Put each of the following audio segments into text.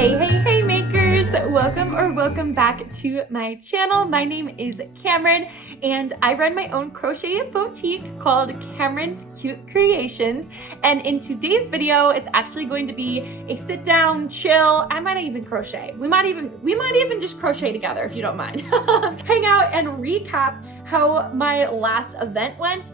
Hey makers, welcome back to my channel. My name is Camryn and I run my own crochet boutique called Camryn's Cute Creations, and in today's video it's actually going to be a sit down chill. I might even crochet. We might even just crochet together if you don't mind. Hang out and recap how my last event went.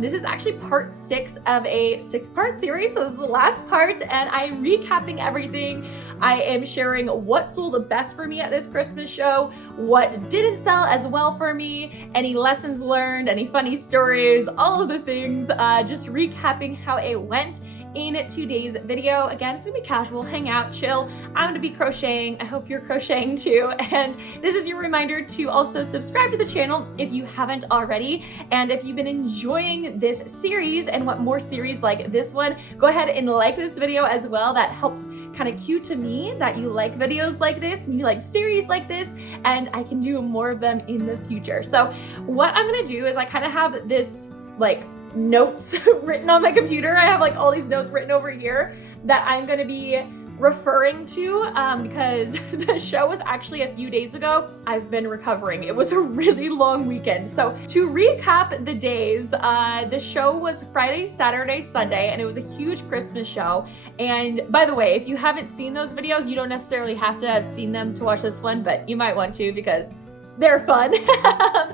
This is actually part 6 of a 6-part series, so this is the last part and I'm recapping everything. I am sharing what sold the best for me at this Christmas show, what didn't sell as well for me, any lessons learned, any funny stories, all of the things, just recapping how it went in today's video. Again, it's gonna be casual, hang out, chill. I'm gonna be crocheting. I hope you're crocheting too. And this is your reminder to also subscribe to the channel if you haven't already. And if you've been enjoying this series and want more series like this one, go ahead and like this video as well. That helps kind of cue to me that you like videos like this and you like series like this, and I can do more of them in the future. So what I'm gonna do is I kind of have this like notes written on my computer. I have like all these notes written over here that I'm going to be referring to because the show was actually a few days ago. I've been recovering. It was a really long weekend. So to recap the days, the show was Friday, Saturday, Sunday, and it was a huge Christmas show. And by the way, if you haven't seen those videos, you don't necessarily have to have seen them to watch this one, but you might want to because they're fun.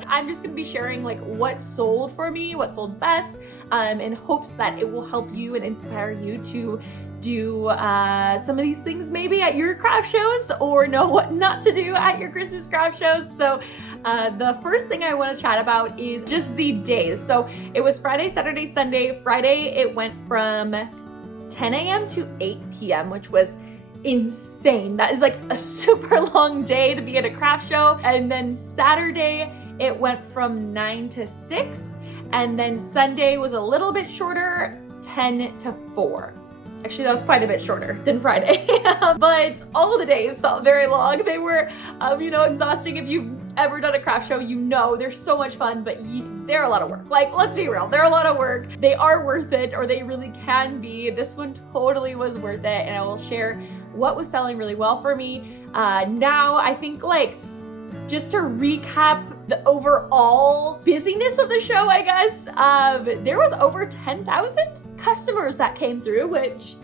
I'm just gonna be sharing like what sold for me, what sold best, in hopes that it will help you and inspire you to do some of these things maybe at your craft shows, or know what not to do at your Christmas craft shows. So the first thing I want to chat about is just the days. So it was Friday, Saturday, Sunday. Friday it went from 10 a.m. to 8 p.m., which was insane. That is like a super long day to be at a craft show. And then Saturday it went from 9 to 6, and then Sunday was a little bit shorter, 10 to 4. Actually, that was quite a bit shorter than Friday. But all the days felt very long. They were, exhausting. If you've ever done a craft show, you know they're so much fun, but they're a lot of work. Like, let's be real, they're a lot of work. They are worth it, or they really can be. This one totally was worth it, and I will share what was selling really well for me. Now, I think like, just to recap the overall busyness of the show, I guess, there was over 10,000 customers that came through, which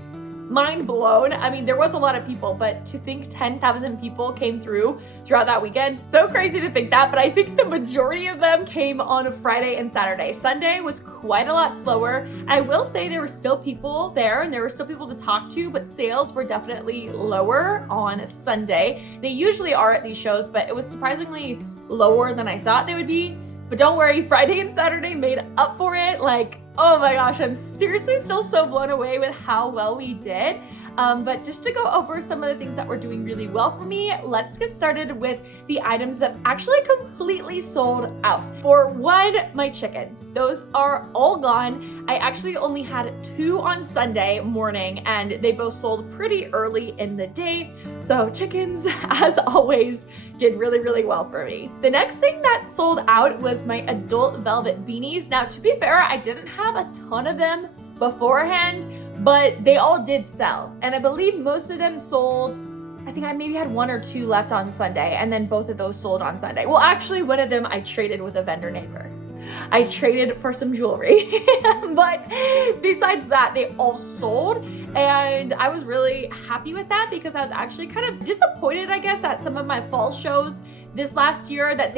mind blown. I mean, there was a lot of people, but to think 10,000 people came throughout that weekend, so crazy to think that. But I think the majority of them came on Friday and Saturday. Sunday was quite a lot slower. I will say there were still people there and there were still people to talk to, but sales were definitely lower on Sunday. They usually are at these shows, but it was surprisingly lower than I thought they would be. But don't worry, Friday and Saturday made up for it. Like, oh my gosh, I'm seriously still so blown away with how well we did. But just to go over some of the things that were doing really well for me, let's get started with the items that actually completely sold out. For one, my chickens. Those are all gone. I actually only had 2 on Sunday morning, and they both sold pretty early in the day. So chickens, as always, did really, really well for me. The next thing that sold out was my adult velvet beanies. Now, to be fair, I didn't have a ton of them beforehand, but they all did sell. And I believe most of them sold. I think I maybe had 1 or 2 left on Sunday, and then both of those sold on Sunday. Well, actually, one of them I traded with a vendor neighbor. I traded for some jewelry. But besides that, they all sold. And I was really happy with that because I was actually kind of disappointed, I guess, at some of my fall shows this last year that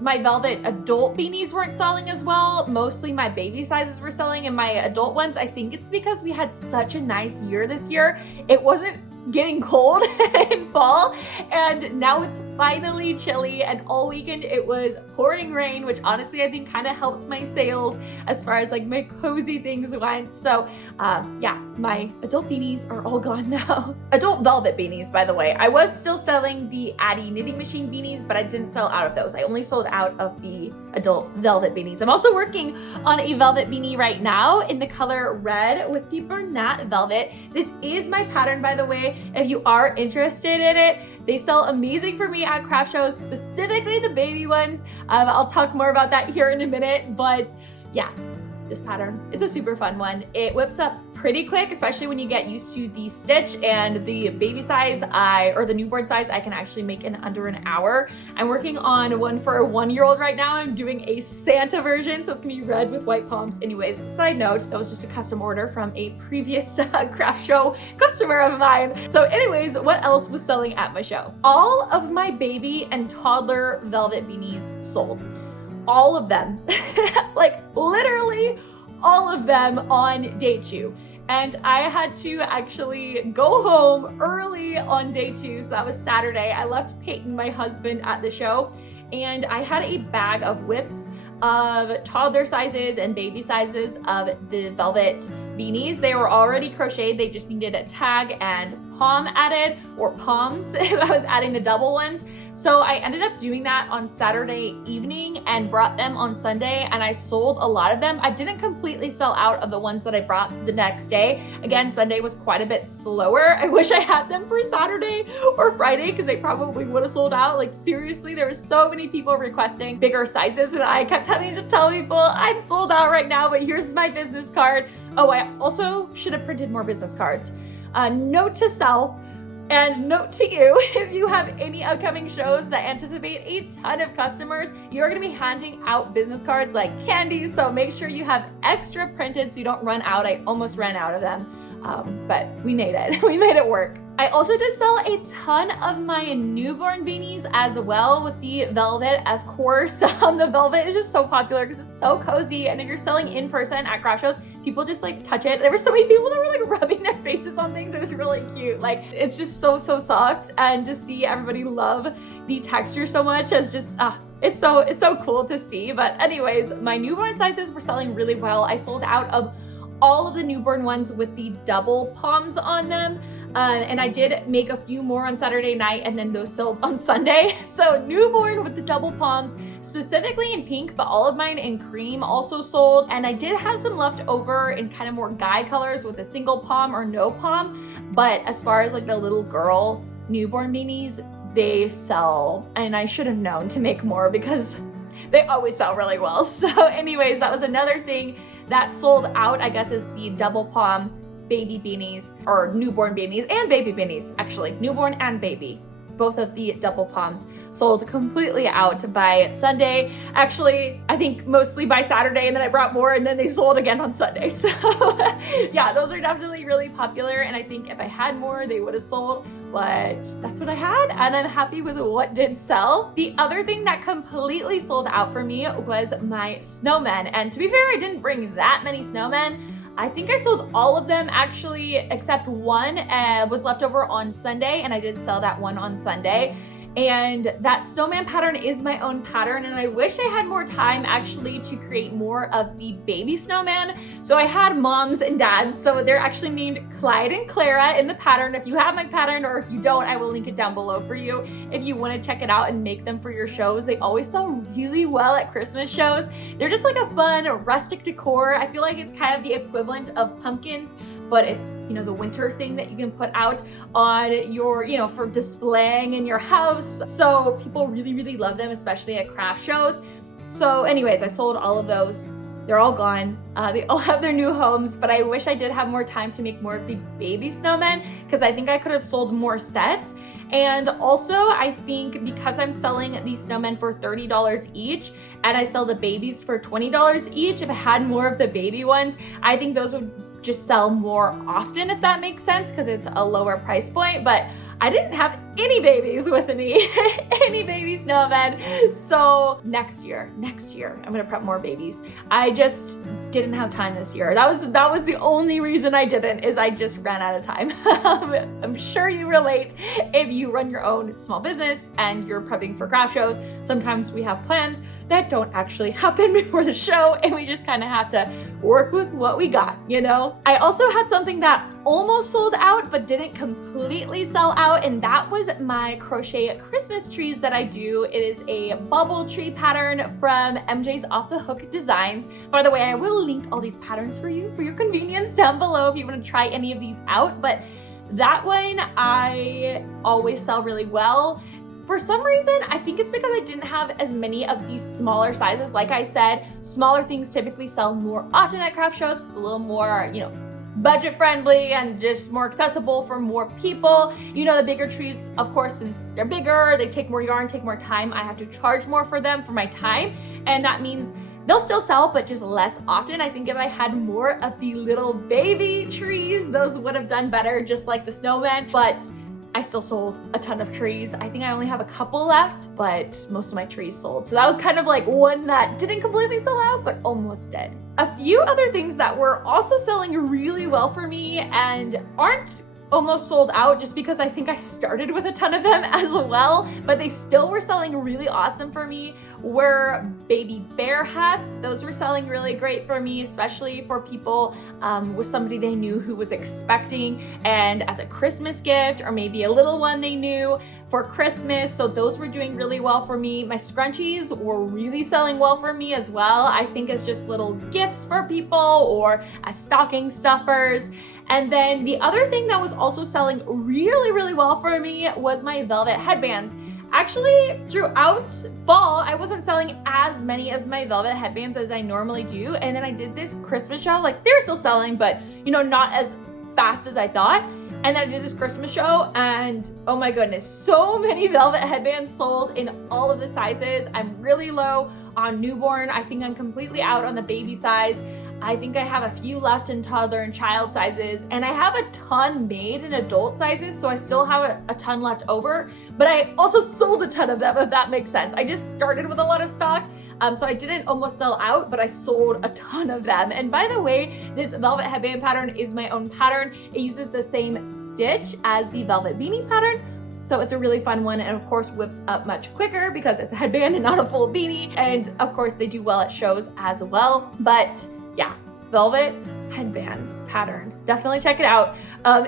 my velvet adult beanies weren't selling as well. Mostly my baby sizes were selling, and my adult ones, I think it's because we had such a nice year this year. It wasn't getting cold in fall, and now it's finally chilly, and all weekend it was pouring rain, which honestly I think kind of helped my sales as far as like my cozy things went. So yeah, my adult beanies are all gone now. Adult velvet beanies, by the way. I was still selling the Addie knitting machine beanies, but I didn't sell out of those. I only sold out of the adult velvet beanies. I'm also working on a velvet beanie right now in the color red with the Bernat velvet. This is my pattern, by the way, if you are interested in it. They sell amazing for me at craft shows, specifically the baby ones. I'll talk more about that here in a minute, but yeah, this pattern is a super fun one. It whips up pretty quick, especially when you get used to the stitch, and the baby size or the newborn size I can actually make in under an hour. I'm working on one for a 1-year-old right now. I'm doing a Santa version, so it's gonna be red with white palms. Anyways, side note, that was just a custom order from a previous craft show customer of mine. So anyways, what else was selling at my show? All of my baby and toddler velvet beanies sold. All of them. Like literally all of them on day 2. And I had to actually go home early on day 2, so that was Saturday. I left Peyton, my husband, at the show, and I had a bag of whips of toddler sizes and baby sizes of the velvet beanies. They were already crocheted, they just needed a tag and palm added, or palms if I was adding the double ones. So I ended up doing that on Saturday evening and brought them on Sunday, and I sold a lot of them. I didn't completely sell out of the ones that I brought the next day. Again, Sunday was quite a bit slower. I wish I had them for Saturday or Friday because they probably would have sold out. Like seriously, there were so many people requesting bigger sizes, and I kept having to tell people I'm sold out right now, but here's my business card. Oh, I also should have printed more business cards. Note to self, and note to you, if you have any upcoming shows that anticipate a ton of customers, you're gonna be handing out business cards like candy, so make sure you have extra printed so you don't run out. I almost ran out of them, but we made it. We made it work. I also did sell a ton of my newborn beanies as well with the velvet, of course. The velvet is just so popular because it's so cozy, and if you're selling in person at craft shows, people just like touch it. There were so many people that were like rubbing their faces on things. It was really cute. Like it's just so soft, and to see everybody love the texture so much is just it's so cool to see. But anyways, my newborn sizes were selling really well. I sold out of all of the newborn ones with the double palms on them. And I did make a few more on Saturday night, and then those sold on Sunday. So newborn with the double palms, specifically in pink, but all of mine in cream also sold. And I did have some left over in kind of more guy colors with a single palm or no palm. But as far as like the little girl newborn beanies, they sell, and I should have known to make more because they always sell really well. So anyways, that was another thing that sold out, I guess, is the double palm baby beanies, or newborn beanies and baby beanies, actually, newborn and baby. Both of the double palms sold completely out by Sunday. Actually, I think mostly by Saturday, and then I brought more, and then they sold again on Sunday. So yeah, those are definitely really popular, and I think if I had more, they would have sold, but that's what I had, and I'm happy with what did sell. The other thing that completely sold out for me was my snowmen, and to be fair, I didn't bring that many snowmen. I think I sold all of them actually, except one was left over on Sunday, and I did sell that one on Sunday. And that snowman pattern is my own pattern, and I wish I had more time actually to create more of the baby snowman. So I had moms and dads, so they're actually named Clyde and Clara in the pattern. If you have my pattern, or if you don't, I will link it down below for you if you want to check it out and make them for your shows. They always sell really well at Christmas shows. They're just like a fun rustic decor. I feel like it's kind of the equivalent of pumpkins, but it's, you know, the winter thing that you can put out on your, you know, for displaying in your house. So people really love them, especially at craft shows. So anyways, I sold all of those. They're all gone. They all have their new homes, but I wish I did have more time to make more of the baby snowmen, because I think I could have sold more sets. And also, I think because I'm selling these snowmen for $30 each, and I sell the babies for $20 each, if I had more of the baby ones, I think those would just sell more often, if that makes sense, because it's a lower price point. But I didn't have any babies with me, any baby snowmen. So next year, I'm gonna prep more babies. I just didn't have time this year. That was the only reason I didn't, is I just ran out of time. I'm sure you relate if you run your own small business and you're prepping for craft shows. Sometimes we have plans that don't actually happen before the show, and we just kind of have to work with what we got, you know? I also had something that almost sold out but didn't completely sell out, and that was my crochet Christmas trees that I do. It is a bubble tree pattern from MJ's Off the Hook Designs. By the way, I will link all these patterns for you for your convenience down below if you want to try any of these out, but that one I always sell really well. For some reason, I think it's because I didn't have as many of these smaller sizes. Like I said, smaller things typically sell more often at craft shows. It's a little more, you know, budget friendly and just more accessible for more people. You know, the bigger trees, of course, since they're bigger, they take more yarn, take more time, I have to charge more for them for my time. And that means they'll still sell, but just less often. I think if I had more of the little baby trees, those would have done better, just like the snowman. But I still sold a ton of trees. I think I only have a couple left, but most of my trees sold. So that was kind of like one that didn't completely sell out, but almost did. A few other things that were also selling really well for me and aren't almost sold out just because I think I started with a ton of them as well, but they still were selling really awesome for me, were baby bear hats. Those were selling really great for me, especially for people with somebody they knew who was expecting and as a Christmas gift, or maybe a little one they knew for Christmas. So those were doing really well for me. My scrunchies were really selling well for me as well. I think as just little gifts for people or as stocking stuffers. And then the other thing that was also selling really well for me was my velvet headbands. Actually, throughout fall, I wasn't selling as many as my velvet headbands as I normally do. And then I did this Christmas show, like they're still selling, but you know, not as fast as I thought. And then I did this Christmas show and oh my goodness, so many velvet headbands sold in all of the sizes. I'm really low on newborn. I think I'm completely out on the baby size. I think I have a few left in toddler and child sizes, and I have a ton made in adult sizes, so I still have a ton left over, but I also sold a ton of them, if that makes sense. I just started with a lot of stock, so I didn't almost sell out, but I sold a ton of them. And by the way, this velvet headband pattern is my own pattern. It uses the same stitch as the velvet beanie pattern, so it's a really fun one, and of course whips up much quicker because it's a headband and not a full beanie, and of course they do well at shows as well. But yeah, velvet headband pattern. Definitely check it out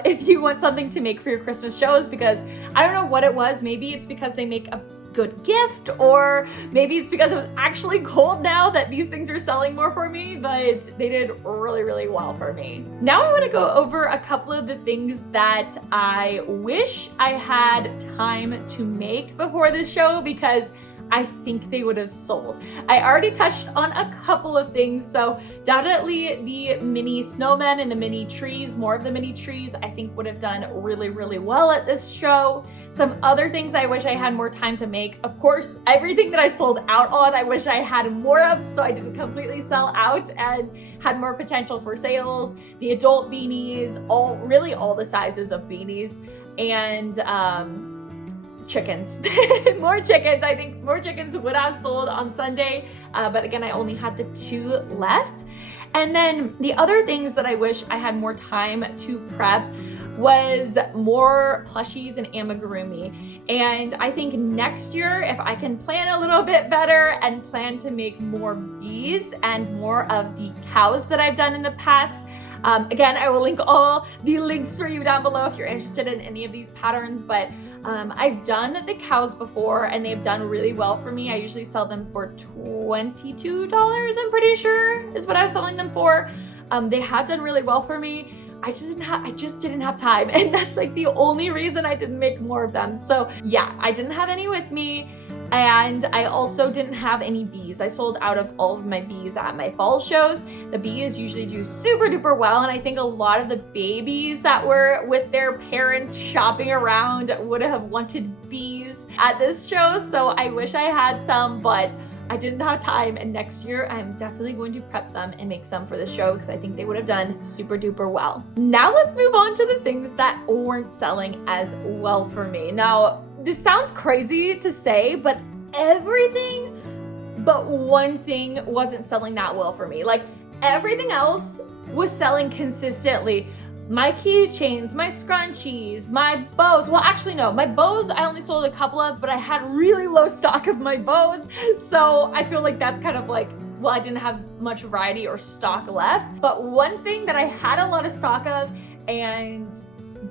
if you want something to make for your Christmas shows, because I don't know what it was. Maybe it's because they make a good gift, or maybe it's because it was actually cold now that these things are selling more for me, but they did really well for me. Now I want to go over a couple of the things that I wish I had time to make before this show, because I think they would have sold. I already touched on a couple of things, so definitely the mini snowmen and the mini trees, more of the mini trees, I think would have done really well at this show. Some other things I wish I had more time to make. Of course, everything that I sold out on, I wish I had more of, so I didn't completely sell out and had more potential for sales. The adult beanies, really all the sizes of beanies, and chickens. More chickens. I think more chickens would have sold on Sunday, but again, I only had the 2 left. And then the other things that I wish I had more time to prep was more plushies and amigurumi. And I think next year, if I can plan a little bit better and plan to make more bees and more of the cows that I've done in the past, again, I will link all the links for you down below if you're interested in any of these patterns, but I've done the cows before and they've done really well for me. I usually sell them for $22, I'm pretty sure is what I was selling them for. They have done really well for me. I just didn't have time, and that's like the only reason I didn't make more of them. So yeah, I didn't have any with me. And I also didn't have any bees. I sold out of all of my bees at my fall shows. The bees usually do super duper well, and I think a lot of the babies that were with their parents shopping around would have wanted bees at this show. So I wish I had some, but I didn't have time, and next year I'm definitely going to prep some and make some for the show because I think they would have done super duper well. Now let's move on to the things that weren't selling as well for me. Now, this sounds crazy to say, but everything but one thing wasn't selling that well for me. Like everything else was selling consistently. My keychains, my scrunchies, my bows. Well, actually no, my bows I only sold a couple of, but I had really low stock of my bows. So I feel like that's kind of like, well, I didn't have much variety or stock left. But one thing that I had a lot of stock of and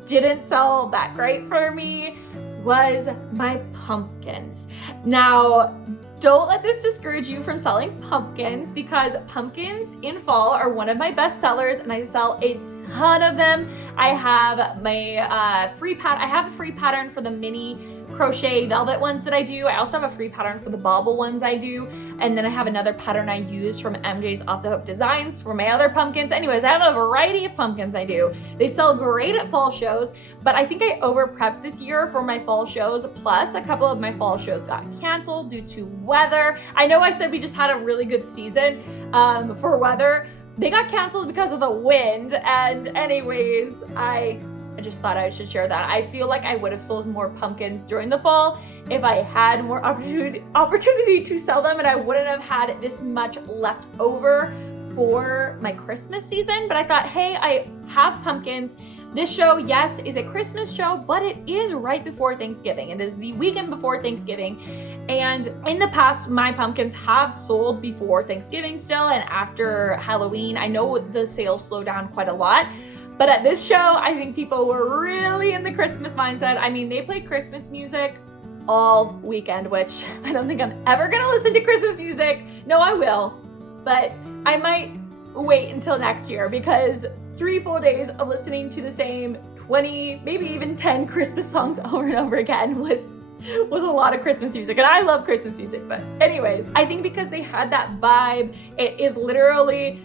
didn't sell that great for me was my pumpkins. Now, don't let this discourage you from selling pumpkins, because pumpkins in fall are one of my best sellers and I sell a ton of them. I have my I have a free pattern for the mini crochet velvet ones that I do. I also have a free pattern for the bauble ones I do. And then I have another pattern I use from MJ's Off the Hook Designs for my other pumpkins. Anyways, I have a variety of pumpkins I do. They sell great at fall shows, but I think I over prepped this year for my fall shows. Plus a couple of my fall shows got canceled due to weather. I know I said we just had a really good season for weather. They got canceled because of the wind. And anyways, I just thought I should share that. I feel like I would have sold more pumpkins during the fall if I had more opportunity to sell them, and I wouldn't have had this much left over for my Christmas season. But I thought, hey, I have pumpkins. This show, yes, is a Christmas show, but it is right before Thanksgiving. It is the weekend before Thanksgiving. And in the past, my pumpkins have sold before Thanksgiving still, and after Halloween. I know the sales slow down quite a lot. But at this show, I think people were really in the Christmas mindset. I mean, they played Christmas music all weekend, which I don't think I'm ever gonna listen to Christmas music. No, I will, but I might wait until next year, because 3 full days of listening to the same 20, maybe even 10 Christmas songs over and over again was a lot of Christmas music, and I love Christmas music. But anyways, I think because they had that vibe, it is literally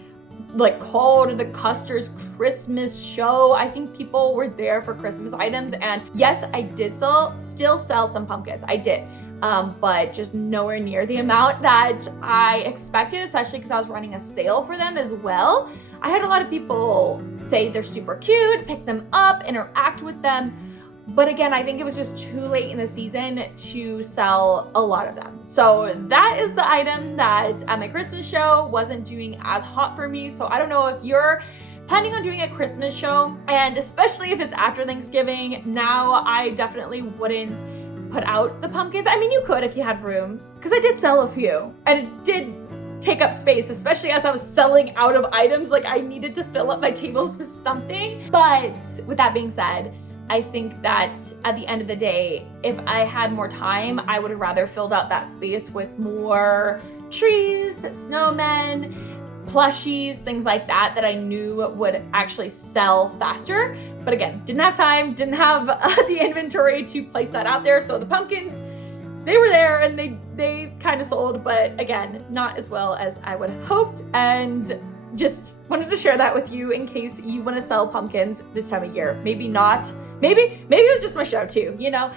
like called the Custer's Christmas show. I think people were there for Christmas items, and yes, I did still sell some pumpkins. I did, but just nowhere near the amount that I expected, especially because I was running a sale for them as well. I had a lot of people say they're super cute, pick them up, interact with them. But again, I think it was just too late in the season to sell a lot of them. So that is the item that at my Christmas show wasn't doing as hot for me. So I don't know if you're planning on doing a Christmas show, and especially if it's after Thanksgiving. Now I definitely wouldn't put out the pumpkins. I mean, you could if you had room, because I did sell a few, and it did take up space, especially as I was selling out of items. Like, I needed to fill up my tables with something. But with that being said, I think that at the end of the day, if I had more time, I would have rather filled out that space with more trees, snowmen, plushies, things like that, that I knew would actually sell faster. But again, didn't have time, didn't have the inventory to place that out there. So the pumpkins, they were there and they kind of sold, but again, not as well as I would have hoped. And just wanted to share that with you in case you want to sell pumpkins this time of year. Maybe not. Maybe it was just my show too, you know?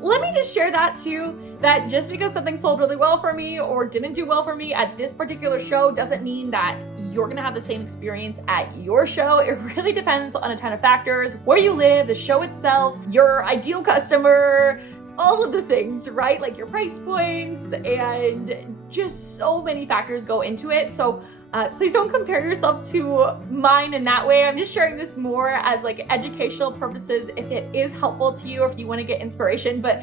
Let me just share that too, that just because something sold really well for me or didn't do well for me at this particular show doesn't mean that you're gonna have the same experience at your show. It really depends on a ton of factors: where you live, the show itself, your ideal customer, all of the things, right? Like your price points, and just so many factors go into it. So please don't compare yourself to mine in that way. I'm just sharing this more as like educational purposes if it is helpful to you or if you want to get inspiration. But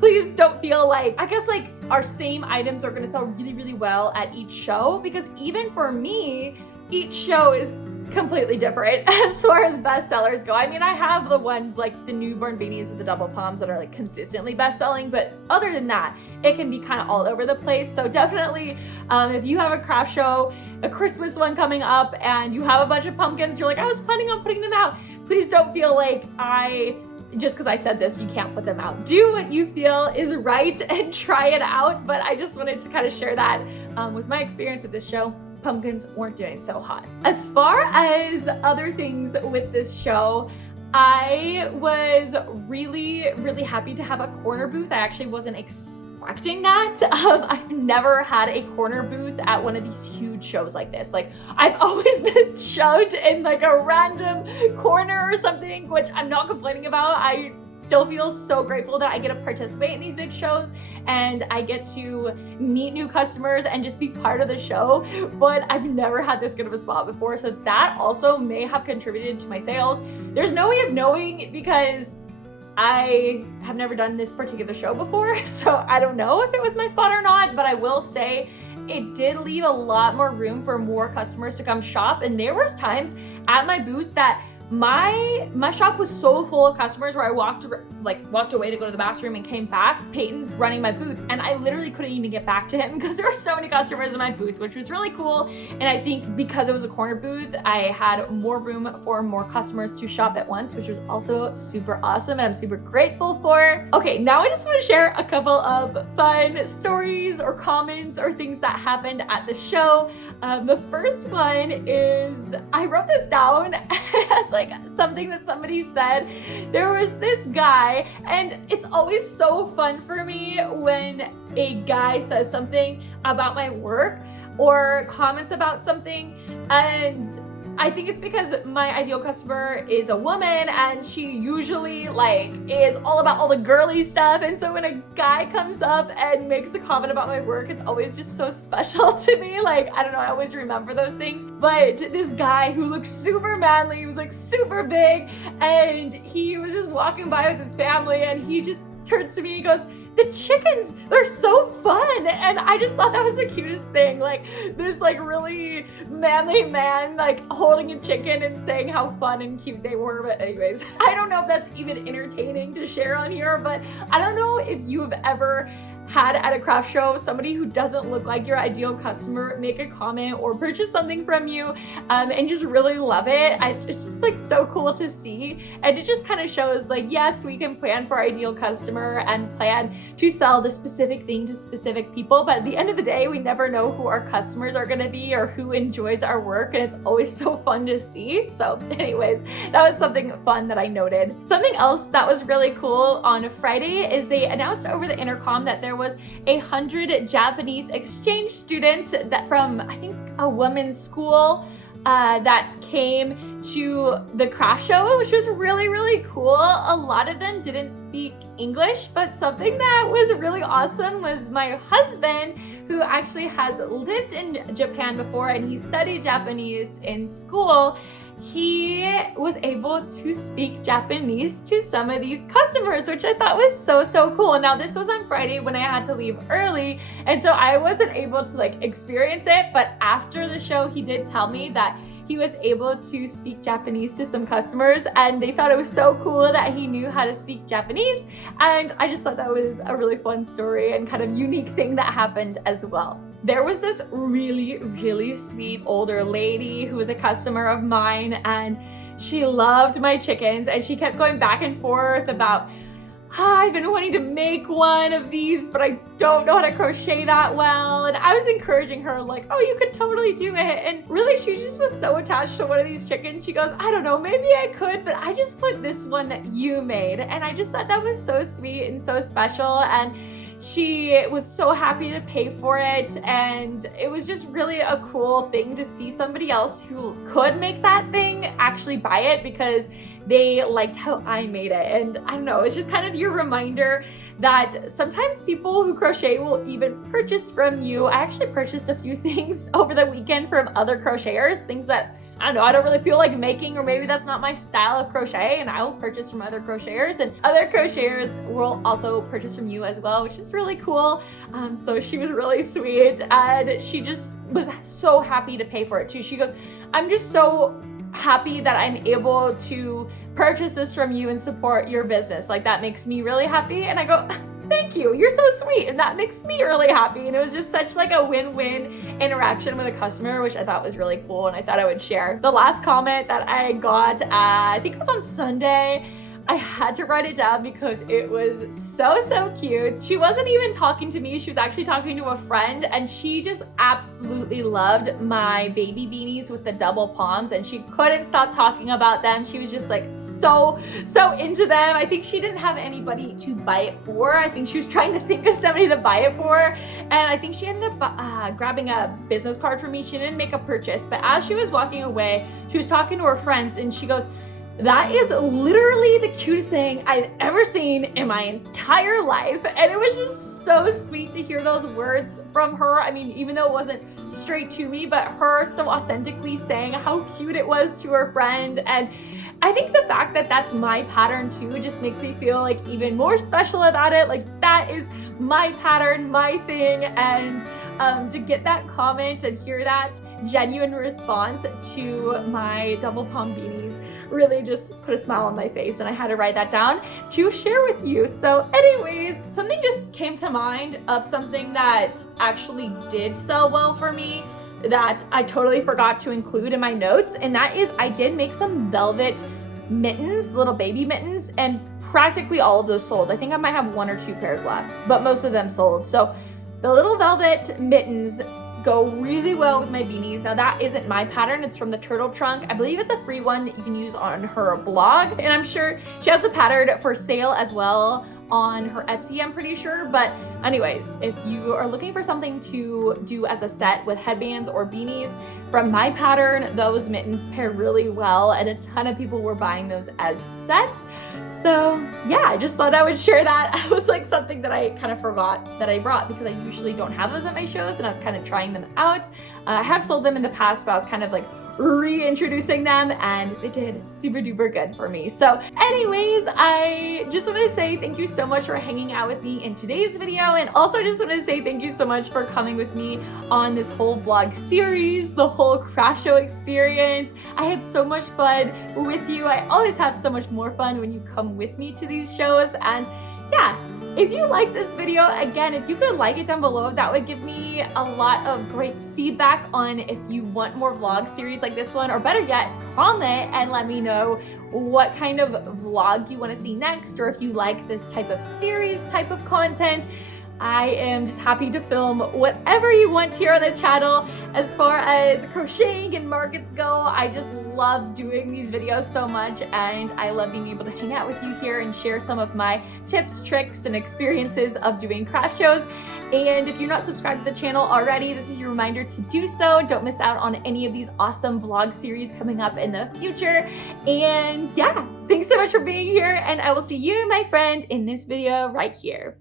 please don't feel like, I guess like our same items are going to sell really, really well at each show, because even for me, each show is completely different as far as bestsellers go. I mean, I have the ones like the newborn beanies with the double palms that are like consistently best-selling, but other than that, it can be kind of all over the place. So definitely, if you have a craft show, a Christmas one coming up, and you have a bunch of pumpkins, you're like, I was planning on putting them out, please don't feel like just because I said this, you can't put them out. Do what you feel is right and try it out. But I just wanted to kind of share that with my experience at this show. Pumpkins weren't doing so hot. As far as other things with this show, I was really, really happy to have a corner booth. I actually wasn't expecting that. I've never had a corner booth at one of these huge shows like this. Like, I've always been shoved in like a random corner or something, which I'm not complaining about. I still feel so grateful that I get to participate in these big shows and I get to meet new customers and just be part of the show. But I've never had this good of a spot before, so that also may have contributed to my sales. There's no way of knowing because I have never done this particular show before, so I don't know if it was my spot or not. But I will say it did leave a lot more room for more customers to come shop, and there was times at my booth that my shop was so full of customers where I walked away to go to the bathroom and came back. Peyton's running my booth and I literally couldn't even get back to him because there were so many customers in my booth, which was really cool. And I think because it was a corner booth, I had more room for more customers to shop at once, which was also super awesome and I'm super grateful for. Okay, now I just want to share a couple of fun stories or comments or things that happened at the show. The first one is, I wrote this down as like something that somebody said. There was this guy, and it's always so fun for me when a guy says something about my work or comments about something, and I think it's because my ideal customer is a woman and she usually like is all about all the girly stuff. And so when a guy comes up and makes a comment about my work, it's always just so special to me. Like, I don't know, I always remember those things. But this guy who looked super manly, he was like super big, and he was just walking by with his family and he just turns to me and goes, "The chickens, they're so fun." And I just thought that was the cutest thing. Like this like really manly man like holding a chicken and saying how fun and cute they were. But anyways, I don't know if that's even entertaining to share on here, but I don't know if you have ever had at a craft show somebody who doesn't look like your ideal customer make a comment or purchase something from you and just really love it. It's just like so cool to see, and it just kind of shows like, yes, we can plan for our ideal customer and plan to sell the specific thing to specific people, but at the end of the day we never know who our customers are going to be or who enjoys our work, and it's always so fun to see. So anyways, that was something fun that I noted. Something else that was really cool on Friday is they announced over the intercom that there was 100 Japanese exchange students that from, I think, a women's school that came to the craft show, which was really, really cool. A lot of them didn't speak English, but something that was really awesome was my husband, who actually has lived in Japan before and he studied Japanese in school. He was able to speak Japanese to some of these customers, which I thought was so, so cool. Now this was on Friday when I had to leave early, and so I wasn't able to like experience it, but after the show he did tell me that he was able to speak Japanese to some customers and they thought it was so cool that he knew how to speak Japanese, and I just thought that was a really fun story and kind of unique thing that happened as well. There was this really, really sweet older lady who was a customer of mine, and she loved my chickens, and she kept going back and forth about, I've been wanting to make one of these, but I don't know how to crochet that well. And I was encouraging her like, oh, you could totally do it. And really, she just was so attached to one of these chickens. She goes, I don't know, maybe I could, but I just put this one that you made. And I just thought that was so sweet and so special. And she was so happy to pay for it, and it was just really a cool thing to see somebody else who could make that thing actually buy it because they liked how I made it. And I don't know, it's just kind of your reminder that sometimes people who crochet will even purchase from you. I actually purchased a few things over the weekend from other crocheters, things that I don't know, I don't really feel like making, or maybe that's not my style of crochet, and I will purchase from other crocheters, and other crocheters will also purchase from you as well, which is really cool. So she was really sweet, and she just was so happy to pay for it too. She goes, I'm just so happy that I'm able to purchase this from you and support your business. Like, that makes me really happy. And I go, thank you, you're so sweet, and that makes me really happy. And it was just such like a win-win interaction with a customer, which I thought was really cool, and I thought I would share. The last comment that I got, I think it was on Sunday, I had to write it down because it was so, so cute. She wasn't even talking to me, she was actually talking to a friend, and she just absolutely loved my baby beanies with the double palms, and she couldn't stop talking about them. She was just like so into them. I think she didn't have anybody to buy it for. I think she was trying to think of somebody to buy it for, and I think she ended up grabbing a business card from me. She didn't make a purchase, but as she was walking away, she was talking to her friends, and she goes, that is literally the cutest thing I've ever seen in my entire life. And it was just so sweet to hear those words from her. I mean, even though it wasn't straight to me, but her so authentically saying how cute it was to her friend. And I think the fact that that's my pattern too just makes me feel like even more special about it. Like, that is my pattern, my thing, and to get that comment and hear that genuine response to my double palm beanies really just put a smile on my face, and I had to write that down to share with you. So anyways, something just came to mind of something that actually did sell well for me that I totally forgot to include in my notes, and that is I did make some velvet mittens, little baby mittens, and practically all of those sold. I think I might have 1 or 2 pairs left, but most of them sold. So the little velvet mittens go really well with my beanies. Now that isn't my pattern, it's from the turtle trunk. I believe it's a free one that you can use on her blog, and I'm sure she has the pattern for sale as well on her Etsy, I'm pretty sure. But anyways, if you are looking for something to do as a set with headbands or beanies from my pattern, those mittens pair really well, and a ton of people were buying those as sets. So yeah, I just thought I would share that. It was like something that I kind of forgot that I brought because I usually don't have those at my shows, and I was kind of trying them out. I have sold them in the past, but I was kind of like reintroducing them, and they did super duper good for me. So anyways, I just want to say thank you so much for hanging out with me in today's video, and also just want to say thank you so much for coming with me on this whole vlog series, the whole craft show experience. I had so much fun with you. I always have so much more fun when you come with me to these shows. And yeah, if you like this video, again, if you could like it down below, that would give me a lot of great feedback on if you want more vlog series like this one, or better yet, comment and let me know what kind of vlog you want to see next, or if you like this type of series type of content. I am just happy to film whatever you want here on the channel. As far as crocheting and markets go, I just love doing these videos so much, and I love being able to hang out with you here and share some of my tips, tricks, and experiences of doing craft shows. And if you're not subscribed to the channel already, this is your reminder to do so. Don't miss out on any of these awesome vlog series coming up in the future. And yeah, thanks so much for being here, and I will see you, my friend, in this video right here.